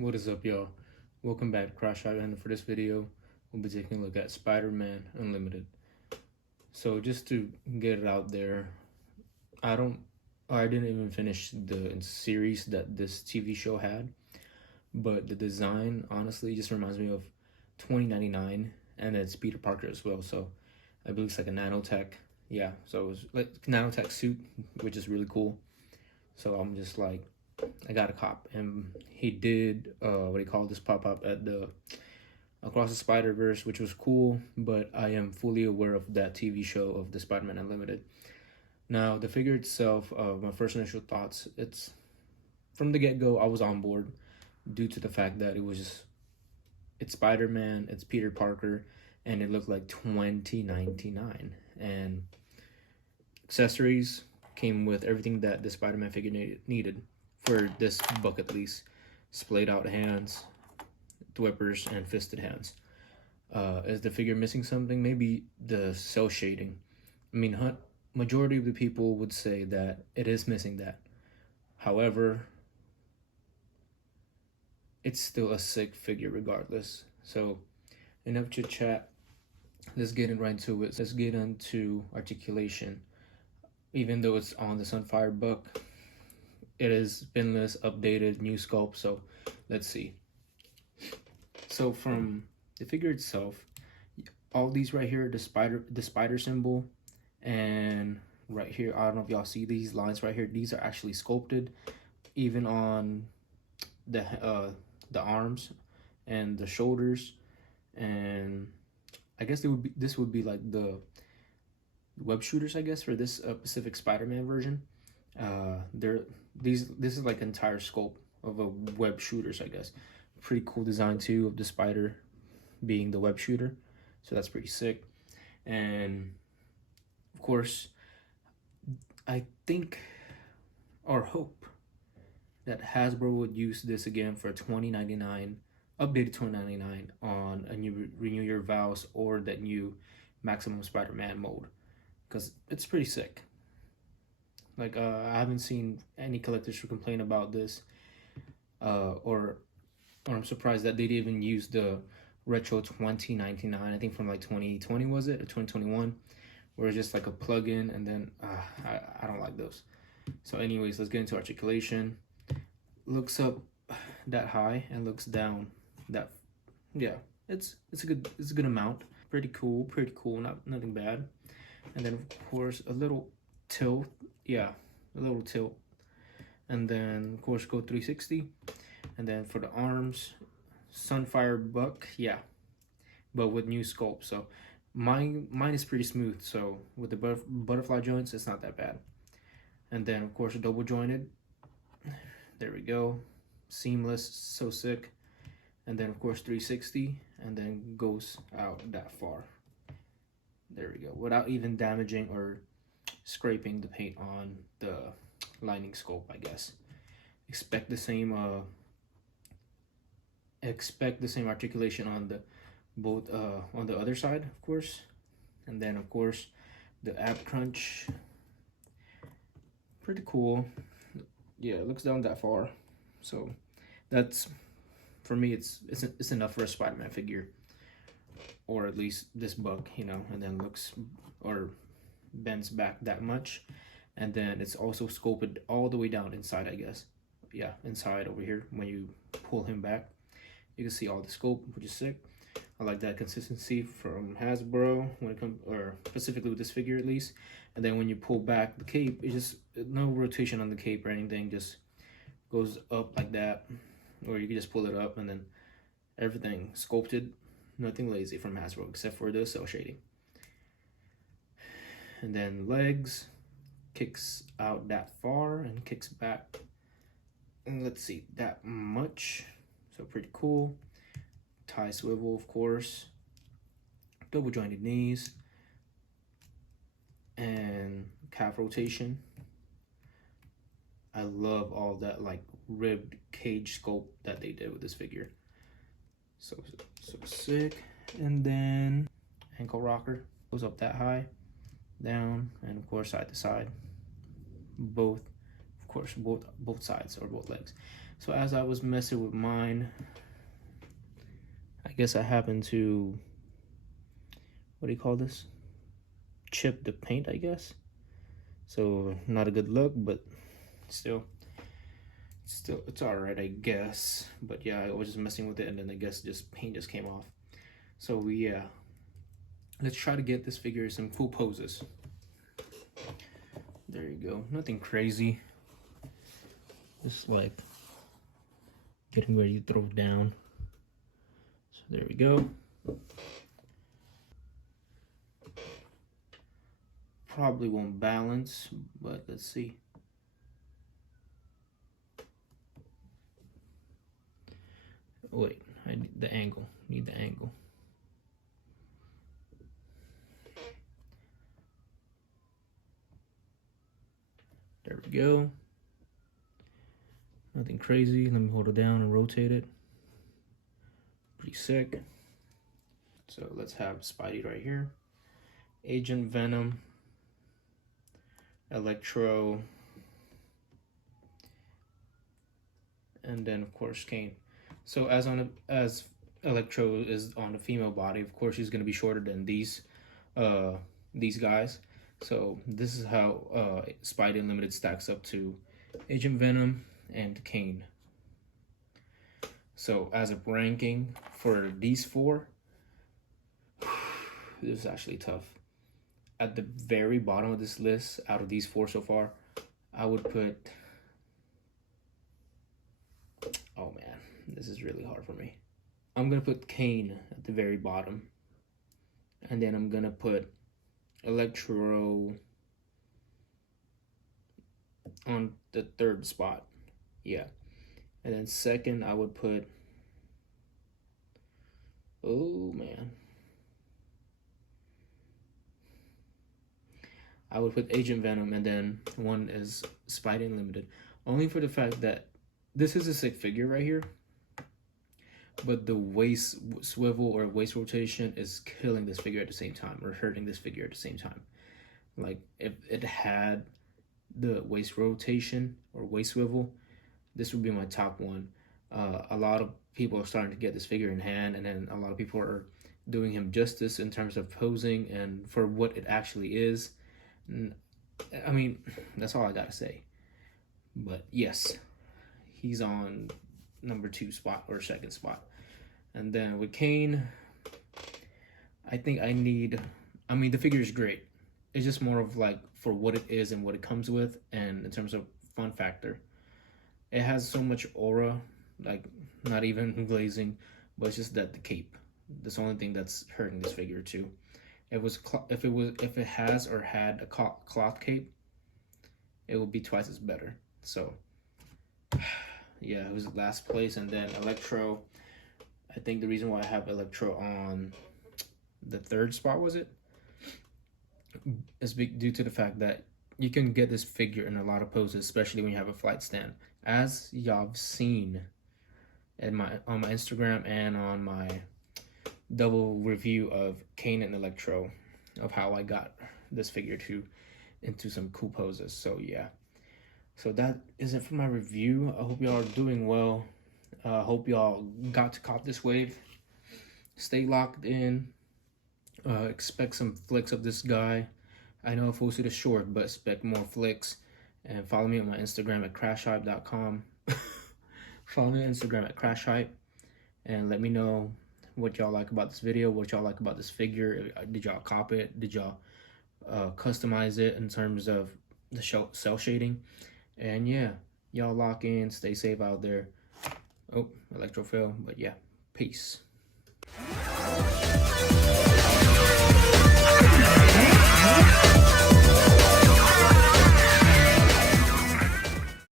What is up, y'all? Welcome back to CRSHXHYPE, and for this video we'll be taking a look at Spider-Man Unlimited. So just to get it out there, I didn't even finish the series that this TV show had, but the design honestly just reminds me of 2099, and it's Peter Parker as well. So I believe it's like a nanotech, yeah, so it was like nanotech suit, which is really cool. So I'm just like, I got a cop, and he did what do you call this, pop up at the Across the Spider-Verse, which was cool. But I am fully aware of that TV show of the Spider-Man Unlimited. Now the figure itself, my first initial thoughts, it's from the get-go I was on board due to the fact that it's Spider-Man, it's Peter Parker, and it looked like 2099, and accessories came with everything that the Spider-Man figure needed for this book, at least. Splayed out hands, whippers, and fisted hands. Is the figure missing something? Maybe the cell shading. I mean, majority of the people would say that it is missing that. However, it's still a sick figure regardless. So enough chit chat, let's get right into it. Let's get into articulation. Even though it's on the Sunfire book, it is binless, updated, new sculpt. So let's see. So from the figure itself, all these right here, the spider symbol, and right here, I don't know if y'all see these lines right here, these are actually sculpted, even on the arms and the shoulders. And I guess this would be like the web shooters, I guess, for this specific Spider-Man version. This is like entire scope of a web shooters, I guess. Pretty cool design too, of the spider being the web shooter, so that's pretty sick. And of course, I think or hope that Hasbro would use this again for 2099, updated 2099, on a new Renew Your Vows or that new Maximum Spider-Man mode, because it's pretty sick. Like, I haven't seen any collectors who complain about this, or I'm surprised that they didn't even use the retro 2099, I think from like 2020, was it, or 2021, where it's just like a plug-in, and then I don't like those. So anyways, let's get into articulation. Looks up that high and looks down that, yeah, it's a good amount. Pretty cool, nothing bad. And then of course a little tilt, yeah, a little tilt, and then of course go 360. And then for the arms, Sunfire buck, yeah, but with new sculpt. So mine is pretty smooth, so with the butterfly joints, it's not that bad. And then of course double jointed, there we go, seamless, so sick. And then of course 360, and then goes out that far, there we go, without even damaging or scraping the paint on the lining scope, I guess. Expect the same articulation on the both on the other side, of course. And then of course the ab crunch, pretty cool. Yeah, it looks down that far, so that's, for me, it's enough for a Spider-Man figure, or at least this buck, you know. And then looks or bends back that much, and then it's also sculpted all the way down inside, I guess. Yeah, inside over here, when you pull him back, you can see all the scope, which is sick. I like that consistency from Hasbro when it comes, or specifically with this figure at least. And then when you pull back the cape, it's just no rotation on the cape or anything, just goes up like that, or you can just pull it up, and then everything sculpted, nothing lazy from Hasbro except for the cell shading. And then legs, kicks out that far and kicks back, and let's see, that much, so pretty cool. Tie swivel, of course, double jointed knees, and calf rotation. I love all that like ribbed cage sculpt that they did with this figure, so sick. And then ankle rocker goes up that high, down, and of course side to side, both, of course, both sides or both legs. So as I was messing with mine, I guess I happened to, what do you call this? Chip the paint, I guess. So not a good look, but still it's all right, I guess. But yeah, I was just messing with it, and then I guess just paint just came off. So yeah, let's try to get this figure some cool poses. There you go. Nothing crazy. Just like getting ready to throw it down. So there we go. Probably won't balance, but let's see. Wait, I need the angle. Need the angle. There we go. Nothing crazy. Let me hold it down and rotate it. Pretty sick. So let's have Spidey right here. Agent Venom. Electro. And then of course Kane. So as Electro is on the female body, of course she's gonna be shorter than these guys. So this is how Spidey Unlimited stacks up to Agent Venom and Kane. So as a ranking for these four, this is actually tough. At the very bottom of this list, out of these four so far, I would put, oh man, this is really hard for me. I'm gonna put Kane at the very bottom, and then I'm gonna put Electro on the third spot. Yeah. And then second, I would put, oh man, I would put Agent Venom, and then one is Spidey Unlimited. Only for the fact that this is a sick figure right here, but the waist swivel or waist rotation is killing this figure at the same time, or hurting this figure at the same time. Like, if it had the waist rotation or waist swivel, this would be my top one. A lot of people are starting to get this figure in hand, and then a lot of people are doing him justice in terms of posing and for what it actually is. I mean, that's all I gotta say. But yes, he's on number 2 spot or second spot. And then with Kane, I think I mean, the figure is great. It's just more of like for what it is and what it comes with, and in terms of fun factor. It has so much aura, like not even glazing, but it's just that the cape. That's the only thing that's hurting this figure too. If it has or had a cloth cape, it would be twice as better. So yeah, it was last place. And then Electro, I think the reason why I have Electro on the third spot, was it, is due to the fact that you can get this figure in a lot of poses, especially when you have a flight stand. As y'all have seen on my Instagram and on my double review of Kane and Electro, of how I got this figure into some cool poses. So yeah, so that is it for my review. I hope y'all are doing well. Hope y'all got to cop this wave. Stay locked in. Expect some flicks of this guy. I know Fusi is short, but expect more flicks. And follow me on my Instagram at CRSHYPE.com. Follow me on Instagram at CRSHYPE, and let me know what y'all like about this video, what y'all like about this figure. Did y'all cop it? Did y'all customize it in terms of the cell shading? And yeah, y'all lock in, stay safe out there. Oh, Electro fail, but yeah, peace.